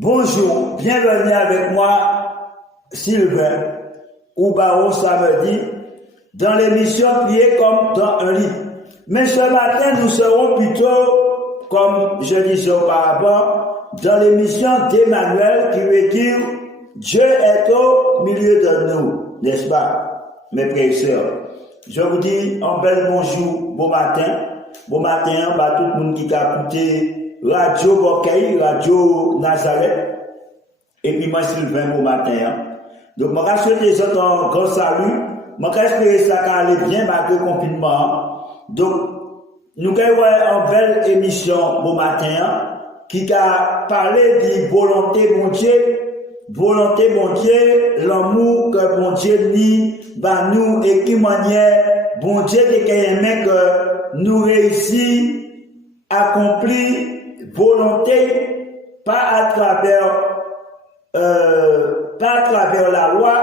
Bonjour, bienvenue avec moi, Sylvain, ou Baron Samedi, dans l'émission Prier comme dans un livre. Mais ce matin, nous serons plutôt, comme je disais auparavant, dans l'émission d'Emmanuel qui veut dire Dieu est au milieu de nous, n'est-ce pas, mes frères et sœurs? Je vous dis un bel bonjour, bon matin, bah, tout le monde qui a écouté Radio Bokeh, Radio Nazareth, et puis moi Sylvain, bon matin. Donc, je vais souhaiter les autres un grand salut, je vais espérer ça va aller bien malgré le confinement. Donc, nous avons une belle émission bon matin qui a parlé de volonté bon Dieu, l'amour que bon Dieu dit, bah nous et qui manière bon Dieu qui aime que nous réussissons à accomplir volonté pas à travers la loi,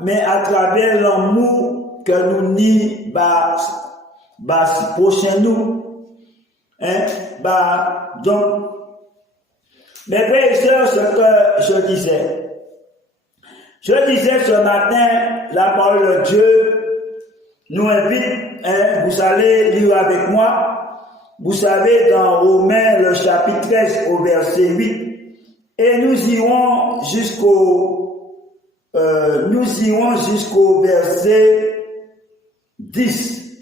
mais à travers l'amour que nous ni bah prochain nous. Donc, mes frères et sœurs, ce que je disais ce matin, la parole de Dieu nous invite, vous allez lire avec moi, vous savez, dans Romains, le chapitre 13, au verset 8, et nous irons jusqu'au verset 10.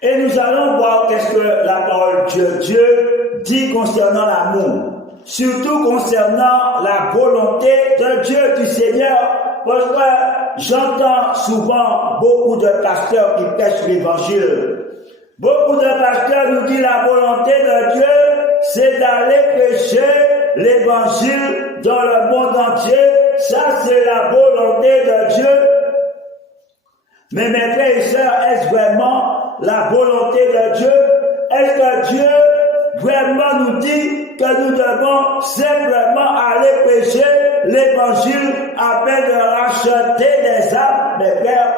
Et nous allons voir qu'est-ce que la parole de Dieu dit concernant l'amour. Surtout concernant la volonté de Dieu, du Seigneur, parce que j'entends souvent beaucoup de pasteurs qui prêchent l'évangile. Beaucoup de pasteurs nous disent la volonté de Dieu, c'est d'aller prêcher l'évangile dans le monde entier. Ça, c'est la volonté de Dieu. Mais mes frères et sœurs, est-ce vraiment la volonté de Dieu? Est-ce que Dieu vraiment nous dit que nous devons simplement aller prêcher l'évangile afin de racheter des âmes, mes frères?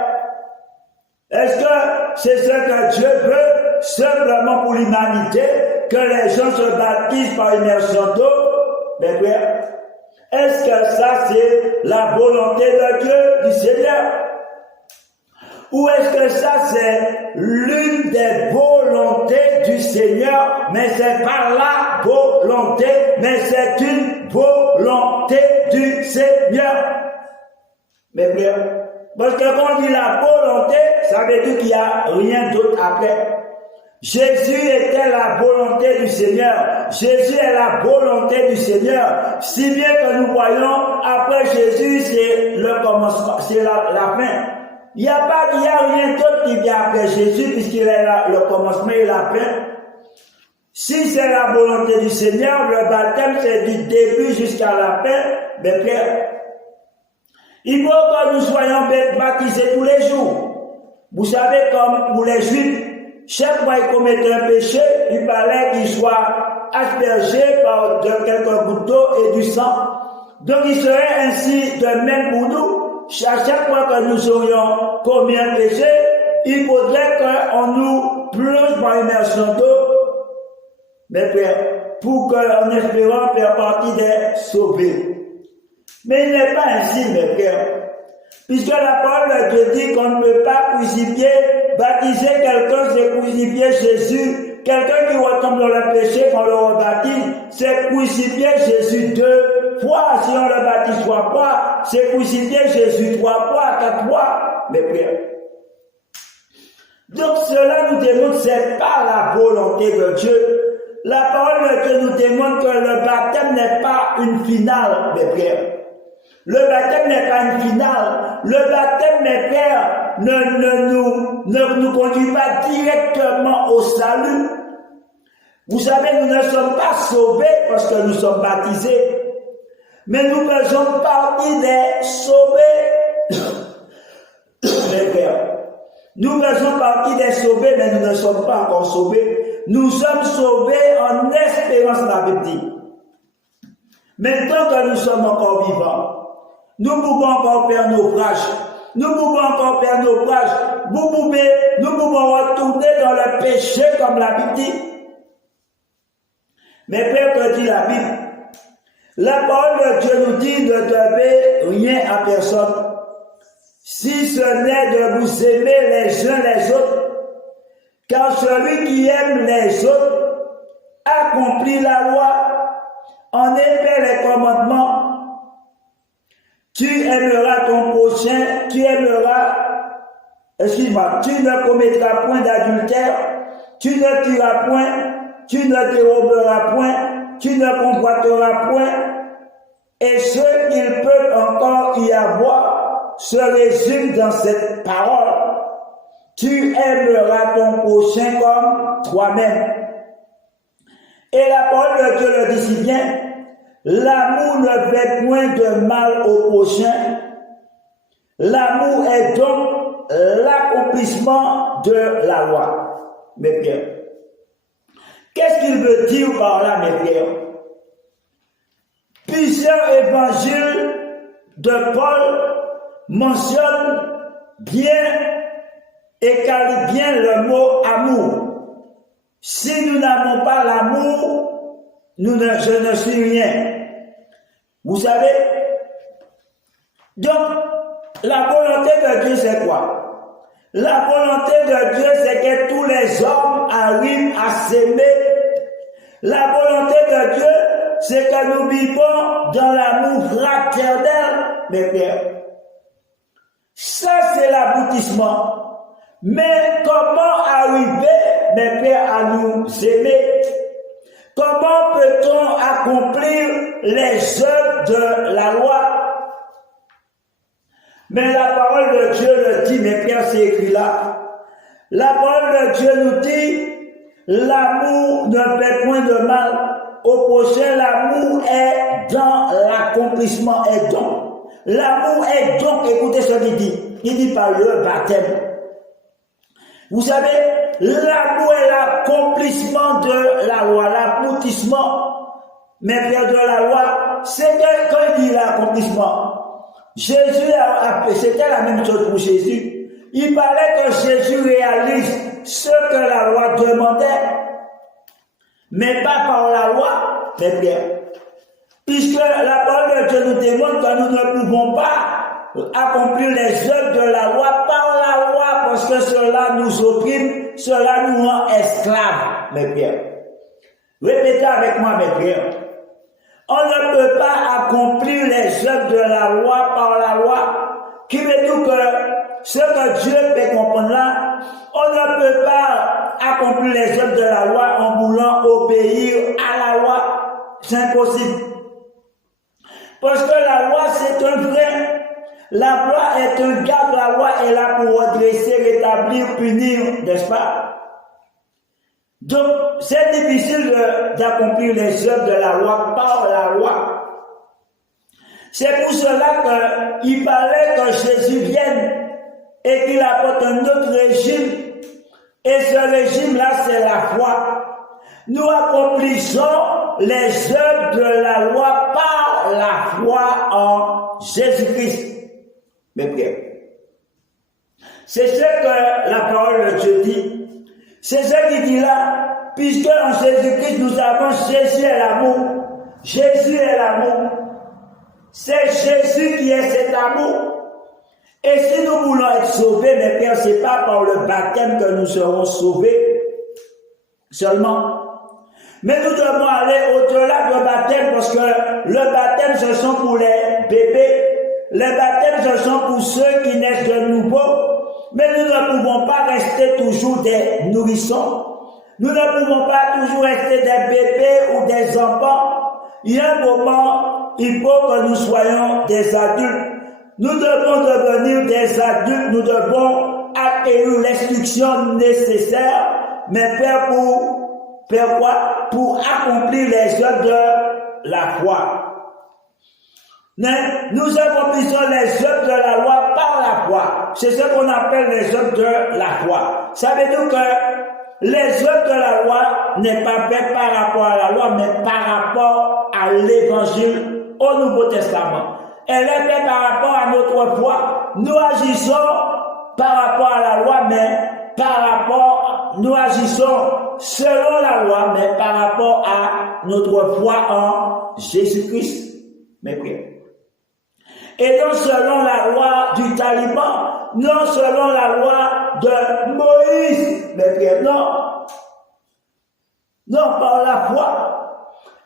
Est-ce que c'est ce que Dieu veut simplement pour l'humanité, que les gens se baptisent par immersion d'eau, mes frères? Est-ce que ça c'est la volonté de Dieu, du Seigneur? Ou est-ce que ça c'est l'une des volontés du Seigneur, mais c'est pas la volonté, mais c'est une volonté du Seigneur? Mes frères, parce que quand on dit la volonté, ça veut dire qu'il n'y a rien d'autre après. Jésus était la volonté du Seigneur. Jésus est la volonté du Seigneur. Si bien que nous voyons, après Jésus, c'est le commencement, c'est la fin. Il n'y a rien d'autre qui vient après Jésus, puisqu'il est là, le commencement et la fin. Si c'est la volonté du Seigneur, le baptême, c'est du début jusqu'à la fin, mes frères. Il faut que nous soyons baptisés tous les jours. Vous savez, comme pour les Juifs, chaque fois qu'ils commettaient un péché, il fallait qu'ils soient aspergés par de quelques gouttes d'eau et du sang. Donc il serait ainsi de même pour nous. À chaque fois que nous aurions commis un péché, il faudrait qu'on nous plonge par immersion d'eau, mes frères, pour qu'en espérant faire partie des sauvés. Mais il n'est pas ainsi, mes frères. Puisque la parole de Dieu dit qu'on ne peut pas crucifier, baptiser quelqu'un, c'est crucifier Jésus. Quelqu'un qui retombe dans le péché, qu'on le rebaptise, c'est crucifier Jésus 2 fois. Si on le baptise 3 fois, c'est crucifier Jésus 3 fois, 4 fois, mes frères. Donc cela nous démontre que ce n'est pas la volonté de Dieu. La parole de Dieu nous démontre que le baptême n'est pas une finale, mes frères. Le baptême n'est pas une finale. Le baptême, mes frères, ne nous conduit pas directement au salut. Vous savez, nous ne sommes pas sauvés parce que nous sommes baptisés. Mais nous faisons partie des sauvés. Mes frères. Nous faisons partie des sauvés, mais nous ne sommes pas encore sauvés. Nous sommes sauvés en espérance, la Bible dit. Mais tant que nous sommes encore vivants, nous pouvons encore faire naufrage. Nous pouvons encore faire naufrage. Nous pouvons retourner dans le péché comme la Bible dit. Mais frère, que dit la Bible? La parole de Dieu nous dit de ne devez rien à personne, si ce n'est de vous aimer les uns les autres, car celui qui aime les autres accomplit la loi. En effet, les commandements, tu aimeras ton prochain, tu ne commettras point d'adultère, tu ne tueras point, tu ne déroberas point, tu ne convoiteras point, et ce qu'il peut encore y avoir se résume dans cette parole. Tu aimeras ton prochain comme toi-même. Et la parole de Dieu le dit si bien, l'amour ne fait point de mal au prochain. L'amour est donc l'accomplissement de la loi. Mes frères, qu'est-ce qu'il veut dire par là, mes frères? Plusieurs évangiles de Paul mentionnent bien et qualifient bien le mot amour. Si nous n'avons pas l'amour, je ne suis rien. Vous savez? Donc, la volonté de Dieu, c'est quoi? La volonté de Dieu, c'est que tous les hommes arrivent à s'aimer. La volonté de Dieu, c'est que nous vivons dans l'amour fraternel, mes frères. Ça, c'est l'aboutissement. Mais comment arriver, mes frères, à nous aimer? Comment peut-on accomplir les œuvres de la loi? Mais la parole de Dieu le dit, mes frères, c'est écrit là. La parole de Dieu nous dit, l'amour ne fait point de mal au prochain, l'amour est dans l'accomplissement, est donc. L'amour est donc, écoutez ce qu'il dit. Il dit par le baptême. Vous savez, l'amour est l'accomplissement de la loi, l'aboutissement, mes frères, de la loi. C'est quand il dit l'accomplissement. Jésus c'était la même chose pour Jésus. Il parlait que Jésus réalise ce que la loi demandait, mais pas par la loi, mes frères. Puisque la parole de Dieu nous démontre que nous ne pouvons pas accomplir les œuvres de la loi par la loi, parce que cela nous opprime, cela nous rend esclaves, mes frères. Répétez avec moi, mes frères. On ne peut pas accomplir les œuvres de la loi par la loi, qui veut dire que ce que Dieu fait comprendre là, on ne peut pas accomplir les œuvres de la loi en voulant obéir à la loi. C'est impossible. Parce que la loi, c'est un frein. La loi est un garde, la loi est là pour redresser, rétablir, punir, n'est-ce pas? Donc, c'est difficile d'accomplir les œuvres de la loi par la loi. C'est pour cela qu'il fallait que Jésus vienne et qu'il apporte un autre régime. Et ce régime-là, c'est la foi. Nous accomplissons les œuvres de la loi par la foi en Jésus-Christ. Mes frères, c'est ce que la parole de Dieu dit. C'est ce qu'il dit là, puisque en Jésus-Christ nous avons Jésus est l'amour. Jésus est l'amour. C'est Jésus qui est cet amour. Et si nous voulons être sauvés, mes frères, ce n'est pas par le baptême que nous serons sauvés seulement. Mais nous devons aller au-delà du baptême, parce que le baptême, ce sont pour les bébés. Les baptêmes, ce sont pour ceux qui naissent de nouveau. Mais nous ne pouvons pas rester toujours des nourrissons. Nous ne pouvons pas toujours rester des bébés ou des enfants. Il y a un moment, il faut que nous soyons des adultes. Nous devons devenir des adultes. Nous devons acquérir l'instruction nécessaire. Mais faire quoi? Pour accomplir les œuvres de la foi. Nous accomplissons les œuvres de la loi par la foi. C'est ce qu'on appelle les œuvres de la foi. Ça veut dire que les œuvres de la loi n'est pas fait par rapport à la loi, mais par rapport à l'évangile au Nouveau Testament. Elle est faite par rapport à notre foi. Nous agissons par rapport à la loi, mais nous agissons selon la loi, mais par rapport à notre foi en Jésus-Christ. mes frères. Et non selon la loi du taliban, non selon la loi de Moïse, mes frères, non. Non, par la foi.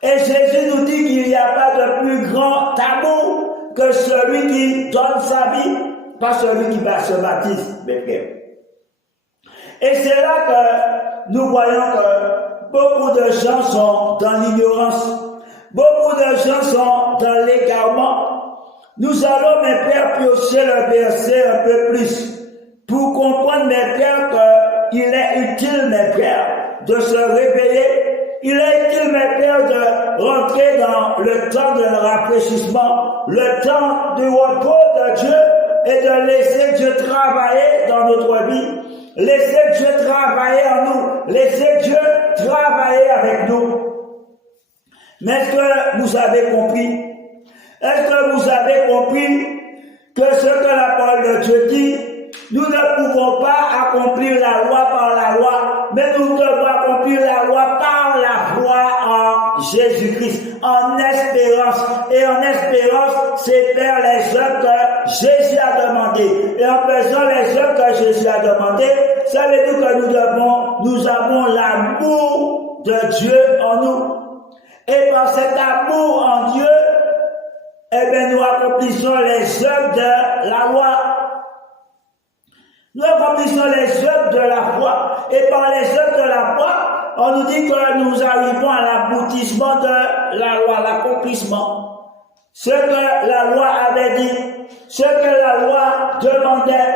Et Jésus nous dit qu'il n'y a pas de plus grand amour que celui qui donne sa vie, pas celui qui va se baptiser, mes frères. Et c'est là que nous voyons que beaucoup de gens sont dans l'ignorance. Beaucoup de gens sont dans l'égarement. Nous allons, mes frères, piocher le verset un peu plus pour comprendre, mes frères, qu'il est utile, mes frères, de se réveiller. Il est utile, mes frères, de rentrer dans le temps de rafraîchissement, le temps du repos de Dieu et de laisser Dieu travailler dans notre vie. Laissez Dieu travailler en nous. Laissez Dieu travailler avec nous. Mais est-ce que vous avez compris? Est-ce que vous avez compris que ce que la parole de Dieu dit, nous ne pouvons pas accomplir la loi par la loi, mais nous devons accomplir la loi par la foi en Jésus-Christ, en espérance. Et en espérance, c'est faire les œuvres que Jésus a demandées. Et en faisant les œuvres que Jésus a demandées, ça veut dire que nous avons l'amour de Dieu en nous. Et par cet amour en Dieu, eh bien, nous accomplissons les œuvres de la loi. Nous accomplissons les œuvres de la foi. Et par les œuvres de la foi, on nous dit que nous arrivons à l'aboutissement de la loi, l'accomplissement. Ce que la loi avait dit, ce que la loi demandait,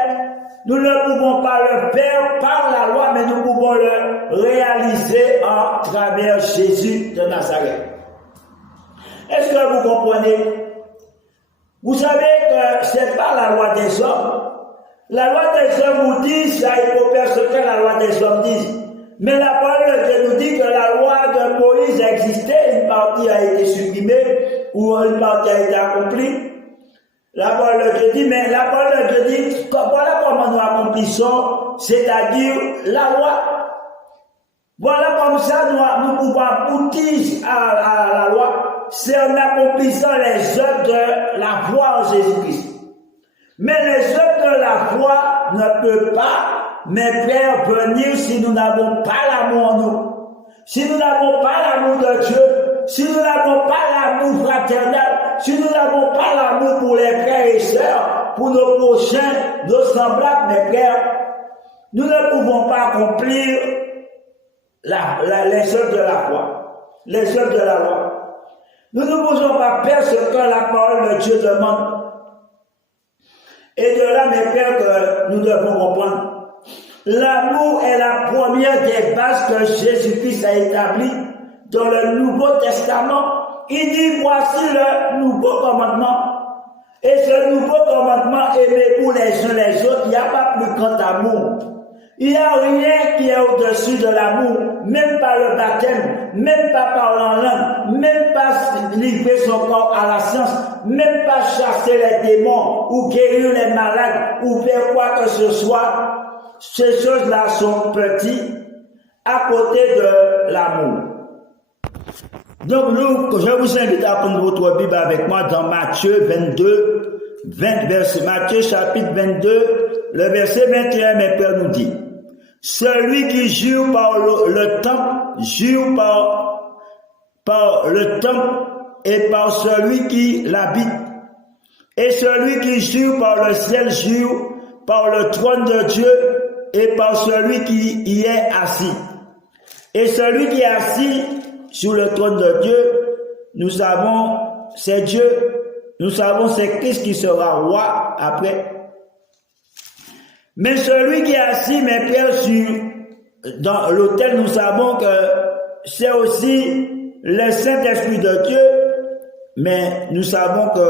nous ne pouvons pas le faire par la loi, mais nous pouvons le réaliser en travers Jésus de Nazareth. Est-ce que vous comprenez? Vous savez que ce n'est pas la loi des hommes. La loi des hommes vous dit, ça il faut faire ce que la loi des hommes dit. Mais la parole de Dieu nous dit que la loi de Moïse existait, une partie a été supprimée, ou une partie a été accomplie. La parole de Dieu dit, mais la parole de Dieu dit, voilà comment nous accomplissons, c'est-à-dire la loi. Voilà comme ça nous pouvons aboutir à la loi. C'est en accomplissant les œuvres de la foi en Jésus-Christ. Mais les œuvres de la foi ne peuvent pas, mes frères, venir si nous n'avons pas l'amour en nous. Si nous n'avons pas l'amour de Dieu, si nous n'avons pas l'amour fraternel, si nous n'avons pas l'amour pour les frères et sœurs, pour nos prochains, nos semblables, mes frères, nous ne pouvons pas accomplir les œuvres de la foi, les œuvres de la loi. Nous ne pouvons pas faire ce que la parole de Dieu demande. Et de là, mes frères, que nous devons comprendre. L'amour est la première des bases que Jésus-Christ a établies dans le Nouveau Testament. Il dit, voici le nouveau commandement. Et ce nouveau commandement, aimez-vous les uns les autres. Il n'y a pas plus grand amour. Il n'y a rien qui est au-dessus de l'amour, même pas le baptême, même pas parler en langue, même pas livrer son corps à la science, même pas chasser les démons ou guérir les malades ou faire quoi que ce soit. Ces choses-là sont petites à côté de l'amour. Donc, je vous invite à prendre votre Bible avec moi dans Matthieu 22, Matthieu chapitre 22, le verset 21, mes pères nous dit, celui qui jure par le temple, jure par le temple et par celui qui l'habite. Et celui qui jure par le ciel, jure par le trône de Dieu et par celui qui y est assis. Et celui qui est assis sur le trône de Dieu, nous savons, c'est Dieu. Nous savons, c'est Christ qui sera roi après. Mais celui qui est assis, mes frères, dans l'autel, nous savons que c'est aussi le Saint-Esprit de Dieu, mais nous savons que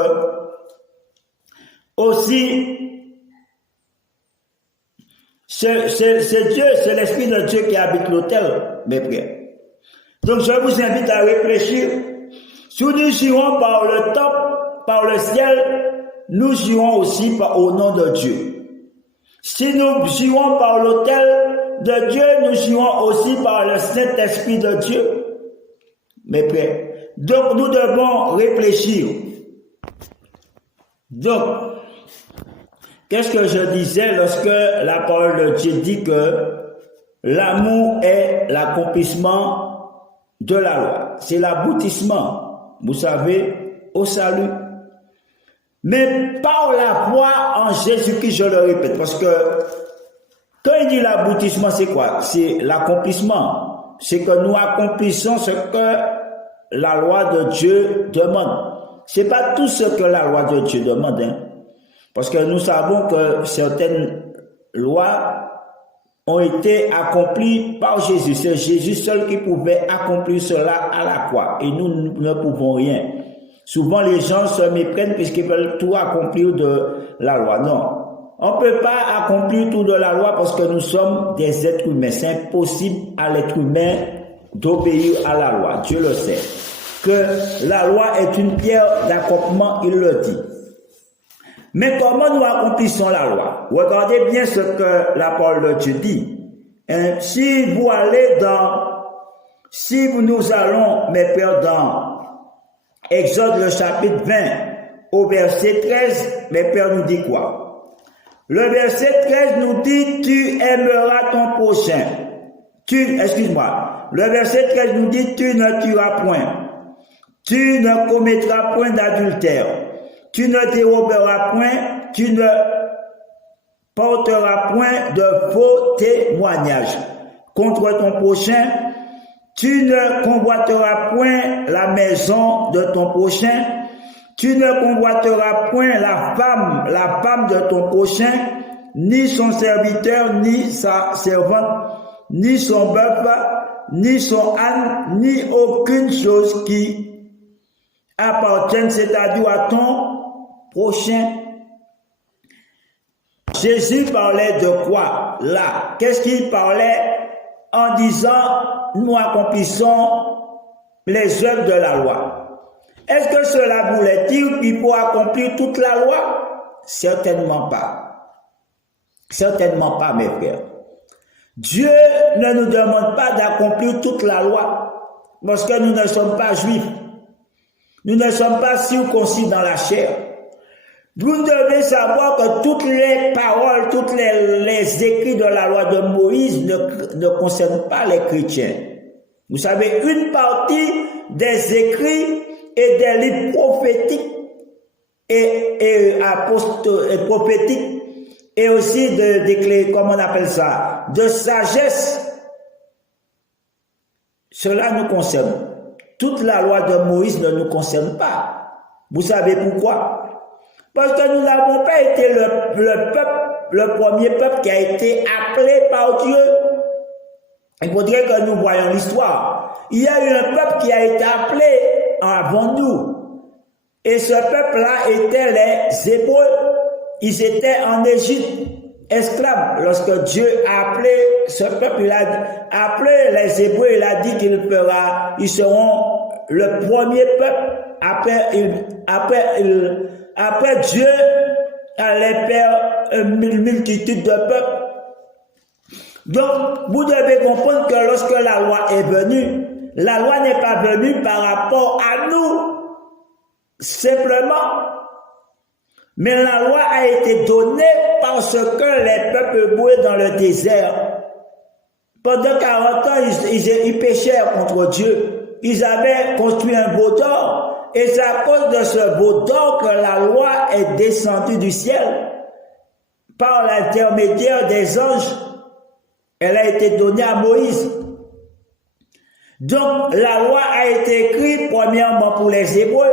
aussi c'est Dieu, c'est l'Esprit de Dieu qui habite l'autel, mes frères. Donc je vous invite à réfléchir. Si nous jurons par le temple, par le ciel, nous jurons aussi au nom de Dieu. Si nous jurons par l'autel de Dieu, nous jurons aussi par le Saint-Esprit de Dieu. Mes frères. Donc nous devons réfléchir. Donc, qu'est-ce que je disais lorsque la parole de Dieu dit que l'amour est l'accomplissement de la loi. C'est l'aboutissement, vous savez, au salut. Mais par la foi en Jésus-Christ, je le répète, parce que quand il dit l'aboutissement, c'est quoi? C'est l'accomplissement. C'est que nous accomplissons ce que la loi de Dieu demande. C'est pas tout ce que la loi de Dieu demande, hein. Parce que nous savons que certaines lois ont été accomplies par Jésus. C'est Jésus seul qui pouvait accomplir cela à la croix. Et nous ne pouvons rien. Souvent, les gens se méprennent puisqu'ils veulent tout accomplir de la loi. Non. On ne peut pas accomplir tout de la loi parce que nous sommes des êtres humains. C'est impossible à l'être humain d'obéir à la loi. Dieu le sait. Que la loi est une pierre d'achoppement, il le dit. Mais comment nous accomplissons la loi? Regardez bien ce que la parole de Dieu dit. Si nous allons, mes pères, dans Exode le chapitre 20, au verset 13, mes pères nous dit quoi? Le verset 13 nous dit, tu aimeras ton prochain. Le verset 13 nous dit, tu ne tueras point. Tu ne commettras point d'adultère. Tu ne déroberas point. Tu ne porteras point de faux témoignages contre ton prochain. Tu ne convoiteras point la maison de ton prochain. Tu ne convoiteras point la femme de ton prochain, ni son serviteur, ni sa servante, ni son bœuf, ni son âne, ni aucune chose qui appartienne, c'est-à-dire à ton prochain. Jésus parlait de quoi là? Qu'est-ce qu'il parlait en disant nous accomplissons les œuvres de la loi? Est-ce que cela voulait dire qu'il faut accomplir toute la loi? Certainement pas. Certainement pas, mes frères. Dieu ne nous demande pas d'accomplir toute la loi parce que nous ne sommes pas juifs. Nous ne sommes pas circoncis dans la chair. Vous devez savoir que toutes les paroles, tous les écrits de la loi de Moïse ne concernent pas les chrétiens. Vous savez, une partie des écrits et des livres prophétiques et prophétiques et aussi comment on appelle ça, de sagesse, cela nous concerne. Toute la loi de Moïse ne nous concerne pas. Vous savez pourquoi? Parce que nous n'avons pas été le premier peuple qui a été appelé par Dieu. Il faudrait que nous voyions l'histoire. Il y a eu un peuple qui a été appelé avant nous. Et ce peuple-là était les Hébreux. Ils étaient en Égypte, esclaves. Lorsque Dieu a appelé ce peuple, il a appelé les Hébreux, il a dit ils seront le premier peuple. Après Dieu allait faire une multitude de peuples. Donc, vous devez comprendre que lorsque la loi est venue, la loi n'est pas venue par rapport à nous, simplement. Mais la loi a été donnée parce que les peuples hébreux dans le désert, pendant 40 ans, ils péchèrent contre Dieu. Ils avaient construit un veau d'or. Et c'est à cause de ce veau d'or que la loi est descendue du ciel. Par l'intermédiaire des anges, elle a été donnée à Moïse. Donc, la loi a été écrite premièrement pour les Hébreux.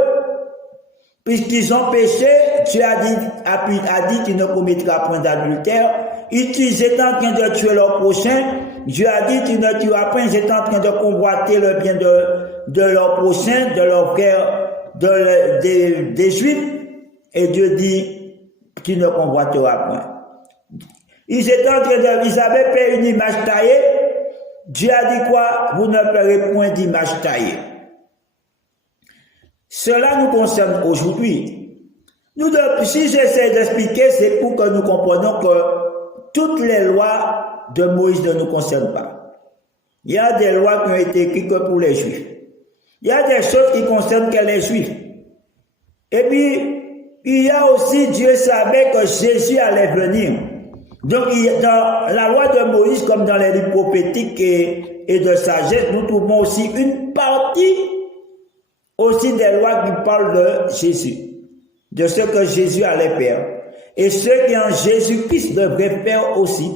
Puisqu'ils ont péché, Dieu a dit qu'il ne commettra point d'adultère. Ils étaient en train de tuer leur prochain. Dieu a dit tu ne tueras point. Ils étaient en train de convoiter le bien de leur prochain, de leur frère, des Juifs. Et Dieu dit qu'il ne convoitera point. Ils avaient fait une image taillée. Dieu a dit quoi? Vous ne ferez point d'image taillée. Cela nous concerne aujourd'hui. Si j'essaie d'expliquer, c'est pour que nous comprenions que toutes les lois de Moïse ne nous concernent pas. Il y a des lois qui ont été écrites que pour les Juifs. Il y a des choses qui concernent que les Juifs. Et puis, il y a aussi, Dieu savait que Jésus allait venir. Donc, dans la loi de Moïse, comme dans les livres prophétiques et de sagesse, nous trouvons aussi une partie aussi des lois qui parlent de Jésus, de ce que Jésus allait faire. Et ce qui en Jésus-Christ devrait faire aussi.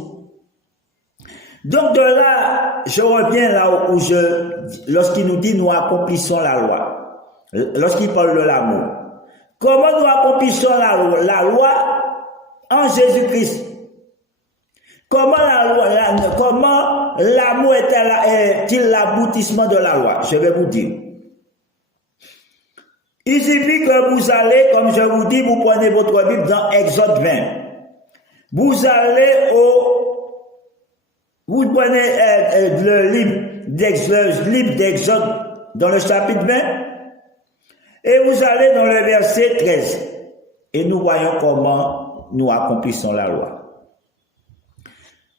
Donc de là, je reviens là où lorsqu'il nous dit nous accomplissons la loi, lorsqu'il parle de l'amour. Comment nous accomplissons la loi en Jésus-Christ? Comment l'amour est-il l'aboutissement de la loi? Je vais vous dire. Il suffit que vous allez, comme je vous dis, vous prenez votre Bible dans Exode 20. Vous allez vous prenez le livre d'Exode dans le chapitre 20 et vous allez dans le verset 13. Et nous voyons comment nous accomplissons la loi.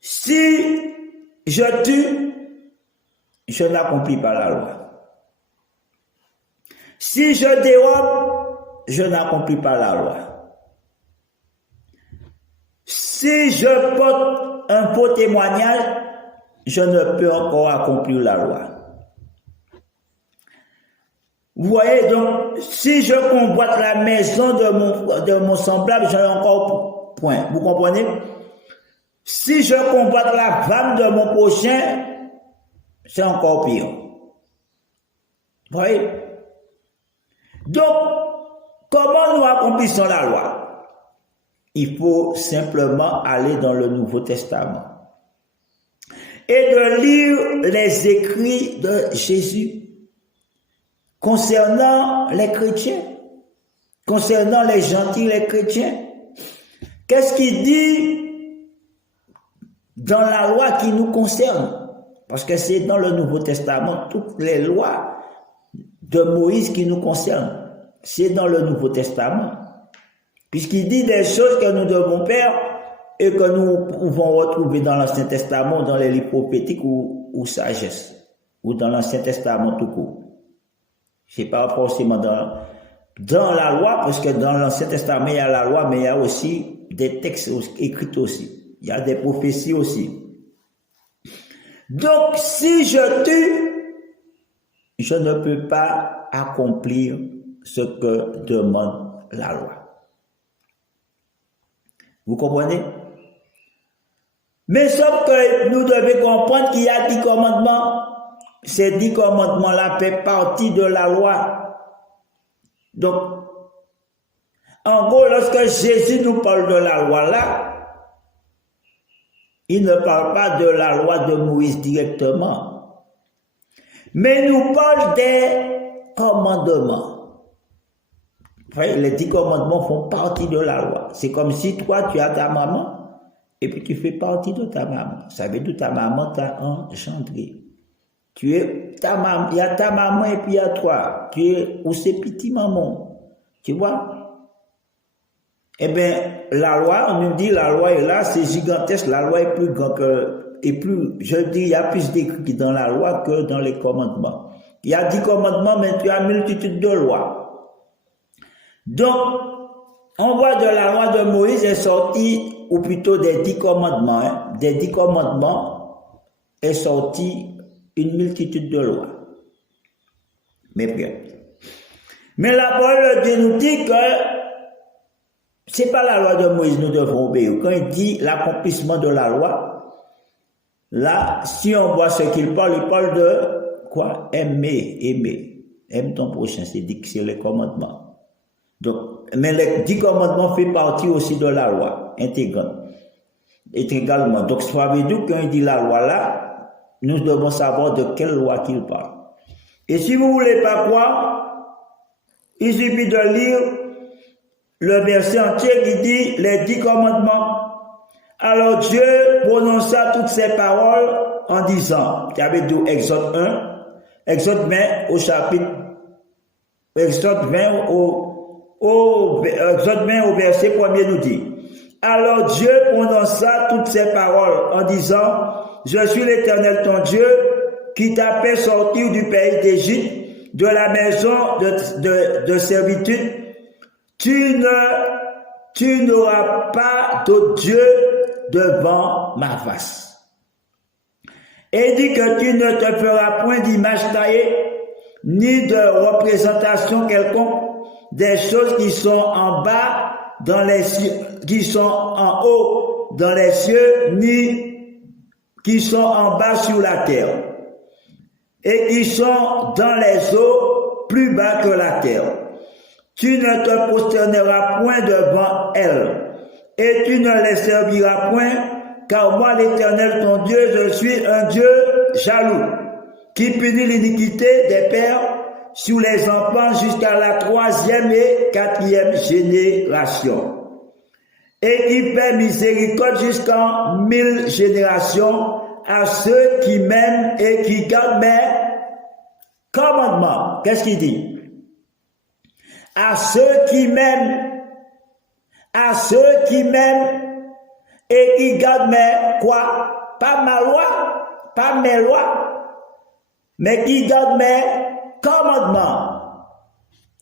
Si je tue, je n'accomplis pas la loi. Si je dérobe, je n'accomplis pas la loi. Si je porte un faux témoignage, je ne peux encore accomplir la loi. Vous voyez donc, si je convoite la maison de mon semblable, je n'ai encore point. Vous comprenez? Si je convoite la femme de mon prochain, c'est encore pire. Vous voyez? Donc, comment nous accomplissons la loi? Il faut simplement aller dans le Nouveau Testament et de lire les écrits de Jésus concernant les chrétiens, concernant les gentils, les chrétiens. Qu'est-ce qu'il dit dans la loi qui nous concerne? Parce que c'est dans le Nouveau Testament, toutes les lois de Moïse qui nous concernent. C'est dans le Nouveau Testament. Puisqu'il dit des choses que nous devons faire et que nous pouvons retrouver dans l'Ancien Testament, dans les livres prophétiques ou sagesse, ou dans l'Ancien Testament tout court. C'est pas forcément dans la loi, parce que dans l'Ancien Testament, il y a la loi, mais il y a aussi des textes écrits aussi. Il y a des prophéties aussi. Donc, si je tue, je ne peux pas accomplir ce que demande la loi. Vous comprenez? Mais sauf que nous devons comprendre qu'il y a 10 commandements. Ces 10 commandements-là font partie de la loi. Donc, en gros, lorsque Jésus nous parle de la loi-là, il ne parle pas de la loi de Moïse directement, mais il nous parle des commandements. Les 10 commandements font partie de la loi. C'est comme si toi, tu as ta maman, et puis tu fais partie de ta maman. Ça veut dire que ta maman t'a engendré. Tu es ta maman, il y a ta maman et puis il y a toi. Tu es ou c'est petit maman. Tu vois? Eh bien, la loi, on nous dit la loi est là, c'est gigantesque. La loi est plus grande je dis, il y a plus d'écrits dans la loi que dans les commandements. Il y a 10 commandements, mais tu as une multitude de lois. Donc, on voit de la loi de Moïse est sorti, ou plutôt des 10 commandements, des 10 commandements est sorti une multitude de lois. Mais bien. Mais la parole de Dieu nous dit que c'est pas la loi de Moïse nous devons obéir. Quand il dit l'accomplissement de la loi, là, si on voit ce qu'il parle, il parle de quoi? Aimer. Aime ton prochain, c'est dit que c'est les commandements. Donc, mais les 10 commandements font partie aussi de la loi, intégralement. Donc, ça veut dire quand il dit la loi là, nous devons savoir de quelle loi qu'il parle. Et si vous ne voulez pas croire, il suffit de lire le verset entier qui dit les 10 commandements. Alors Dieu prononça toutes ces paroles en disant, qui avait dit Exode 1, Exode 20 au chapitre, Exode 20 au verset 1er nous dit, alors Dieu prononça toutes ces paroles en disant, je suis l'Éternel ton Dieu qui t'a fait sortir du pays d'Égypte, de la maison de servitude. tu n'auras pas d'autre Dieu devant ma face. Et dit que tu ne te feras point d'image taillée, ni de représentation quelconque des choses qui sont en bas dans les cieux, qui sont en haut dans les cieux, ni qui sont en bas sur la terre, et qui sont dans les eaux plus bas que la terre. Tu ne te prosterneras point devant elles, et tu ne les serviras point, car moi l'Éternel ton Dieu, je suis un Dieu jaloux, qui punit l'iniquité des pères sur les enfants jusqu'à la 3e et 4e génération, et qui fait miséricorde jusqu'en 1000 générations à ceux qui m'aiment et qui gardent mes commandements. Qu'est-ce qu'il dit? À ceux qui m'aiment, et qui gardent mes quoi? Pas ma loi, pas mes lois, mais qui gardent mes commandements.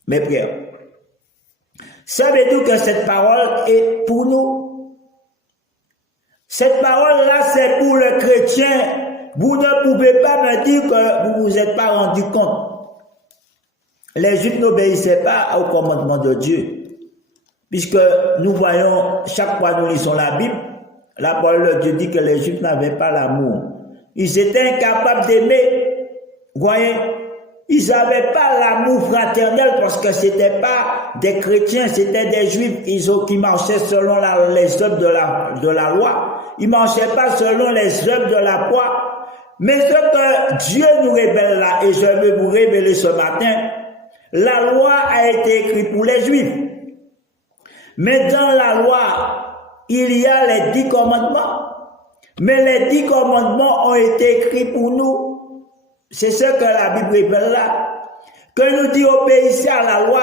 Mes frères, savez-vous que cette parole est pour nous? Cette parole-là, c'est pour le chrétien. Vous ne pouvez pas me dire que vous vous êtes pas rendu compte. Les Juifs n'obéissaient pas au commandement de Dieu. Puisque nous voyons, chaque fois nous lisons la Bible, la parole de Dieu dit que les Juifs n'avaient pas l'amour. Ils étaient incapables d'aimer. Vous voyez? Ils n'avaient pas l'amour fraternel parce que c'était pas des chrétiens, c'était des Juifs qui marchaient selon les œuvres de la loi. Ils marchaient pas selon les œuvres de la foi. Mais ce que Dieu nous révèle là, et je vais vous révéler ce matin, la loi a été écrite pour les Juifs. Mais dans la loi, il y a les 10 commandements. Mais les 10 commandements ont été écrits pour nous. C'est ce que la Bible révèle là. Que nous dit obéissez à la loi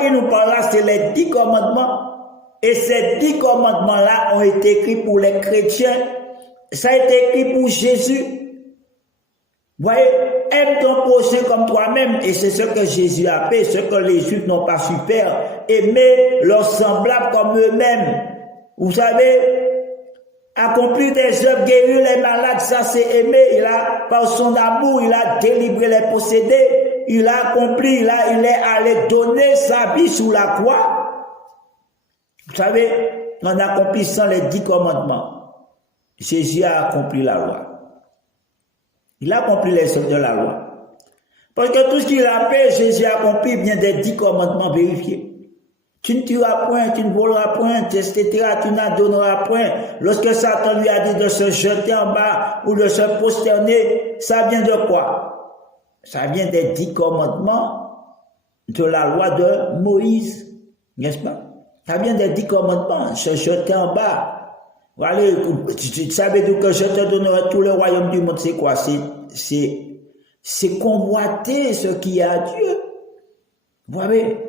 qui nous parle là, c'est les 10 commandements. Et ces 10 commandements-là ont été écrits pour les chrétiens. Ça a été écrit pour Jésus. Vous voyez, aime ton prochain comme toi-même. Et c'est ce que Jésus a fait, ce que les Juifs n'ont pas su faire. Aimer leurs semblables comme eux-mêmes. Vous savez, accomplir des œuvres, guérir les malades, ça c'est aimer. Il a, par son amour, il a délivré les possédés. Il a accompli, il est allé donner sa vie sous la croix. Vous savez, en accomplissant les 10 commandements, Jésus a accompli la loi. Il a accompli les œuvres de la loi. Parce que tout ce qu'il a fait, Jésus a accompli vient des 10 commandements vérifiés. Tu ne tueras point, tu ne voleras point, etc. Tu n'adonneras point. Lorsque Satan lui a dit de se jeter en bas ou de se prosterner, ça vient de quoi? Ça vient des 10 commandements de la loi de Moïse. N'est-ce pas? Ça vient des 10 commandements, se jeter en bas. Voilà, tu savais donc que je te donnerai tout le royaume du monde, c'est quoi? C'est convoiter ce qui est à Dieu. Vous voyez?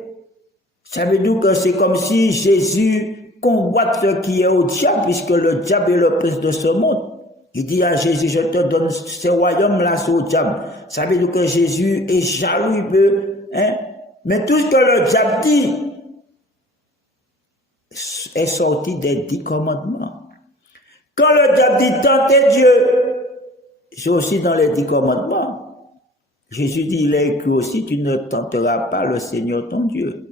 Ça veut dire que c'est comme si Jésus convoite ce qui est au diable, puisque le diable est le prince de ce monde. Il dit à Jésus, je te donne ce royaume-là, c'est au diable. Ça veut dire que Jésus est jaloux, il peut, hein? Mais tout ce que le diable dit est sorti des 10 commandements. Quand le diable dit tentez Dieu, c'est aussi dans les 10 commandements. Jésus dit, il est écrit aussi, tu ne tenteras pas le Seigneur ton Dieu.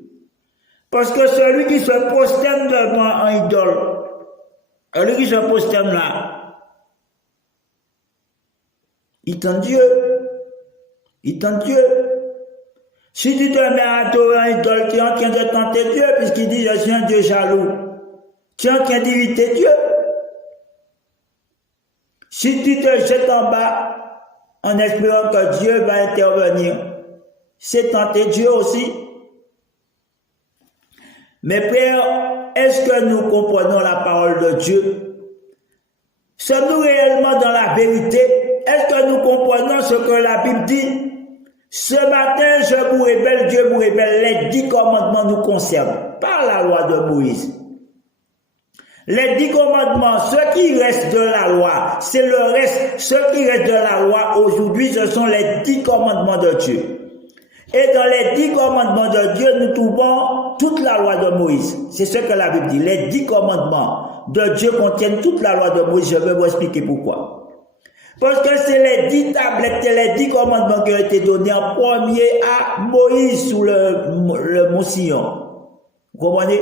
Parce que celui qui se prosterne devant un idole, celui qui se prosterne là, il tente Dieu. Il tente Dieu. Si tu te mets à adorer un idole, tu es en train de tenter Dieu, puisqu'il dit, je suis un Dieu jaloux. Tu es en train d'irriter Dieu. Si tu te jettes en bas, en espérant que Dieu va intervenir, c'est tenter Dieu aussi. Mes frères, est-ce que nous comprenons la parole de Dieu? Sommes-nous réellement dans la vérité? Est-ce que nous comprenons ce que la Bible dit? Ce matin, je vous révèle, Dieu vous révèle, les 10 commandements nous concernent, par la loi de Moïse. Les 10 commandements, ce qui reste de la loi, c'est le reste. Ce qui reste de la loi aujourd'hui, ce sont les 10 commandements de Dieu. Et dans les 10 commandements de Dieu, nous trouvons toute la loi de Moïse. C'est ce que la Bible dit. Les 10 commandements de Dieu contiennent toute la loi de Moïse. Je vais vous expliquer pourquoi. Parce que c'est les 10 tablettes et les 10 commandements qui ont été donnés en premier à Moïse sous le mont Sion. Vous comprenez?